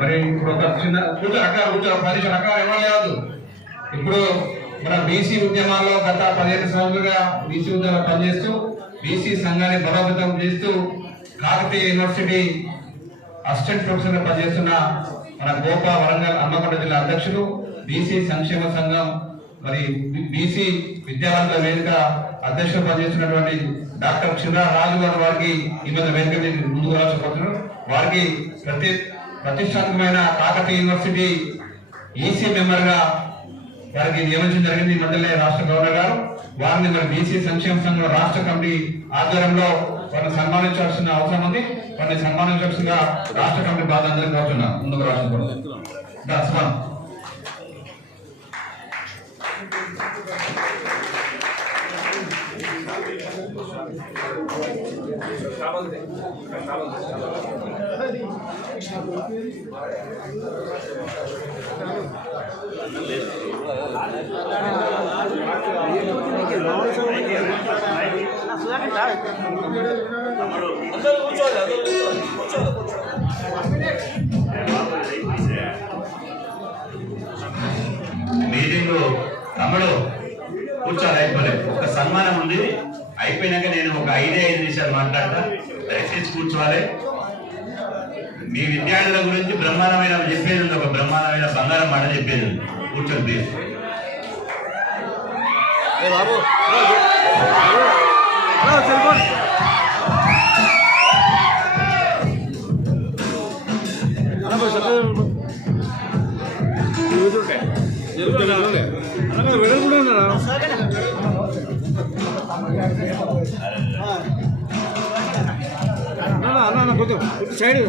మరి ఇప్పుడు ఒక చిన్న కూర్చో పది రకాలు ఇవ్వలేదు. ఇప్పుడు మన బీసీ ఉద్యమాల్లో గత 15 సంవత్సరాలుగా బీసీ ఉద్యమాలు పనిచేస్తూ బీసీ సంఘాన్ని బలోపేతం చేస్తూ కాకతీయ యూనివర్సిటీ అసిస్టెంట్ ప్రొఫెసర్గా పనిచేస్తున్న మన గోపా వరంగల్ హన్మకొండ జిల్లా అధ్యక్షులు, బీసీ సంక్షేమ సంఘం మరి బీసీ విద్యావంతుల వేదిక అధ్యక్షులు పనిచేస్తున్నటువంటి డాక్టర్ చిర్రా రాజు గారు వారికి ఈ మధ్య వేదిక ముందుకు రాకపోతున్నారు. వారికి ప్రతిష్టాత్మకమైన కాకతీయ యూనివర్సిటీ ఈసీ మెంబర్గా వారికి నియమించడం జరిగింది ఈ మధ్యలో రాష్ట్ర గవర్నర్ గారు. వారిని మరి బీసీ సంక్షేమ సంఘం రాష్ట్ర కమిటీ ఆధ్వర్యంలో వారిని సన్మానించాల్సిన అవసరం ఉంది. వారిని సన్మానించాల్సిందిగా రాష్ట్ర కమిటీ బాధ్యత అందరికీ కోరుతున్నా. ముందుకు రాష్ట్ర మీటింగ్ తమ్ముడు కూర్చోవాలి. అయిపోలేదు, ఒక సన్మానం ఉంది. అయిపోయినాక నేను ఒక 5 నిమిషాలు మాట్లాడతా. దయచేసి కూర్చోవాలి. మీ విద్యార్థుల గురించి బ్రహ్మాండమైన చెప్పేది ఉంది, ఒక బ్రహ్మాండమైన బంగారం మాట చెప్పేది ఉంది. కూర్చొని ప్లీజ్. సైడ్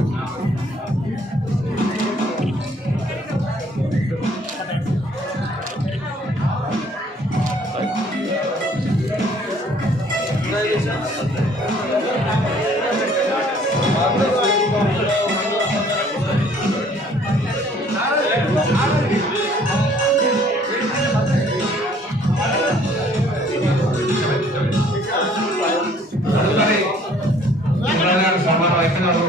సన్మానం అయిపోయినారు.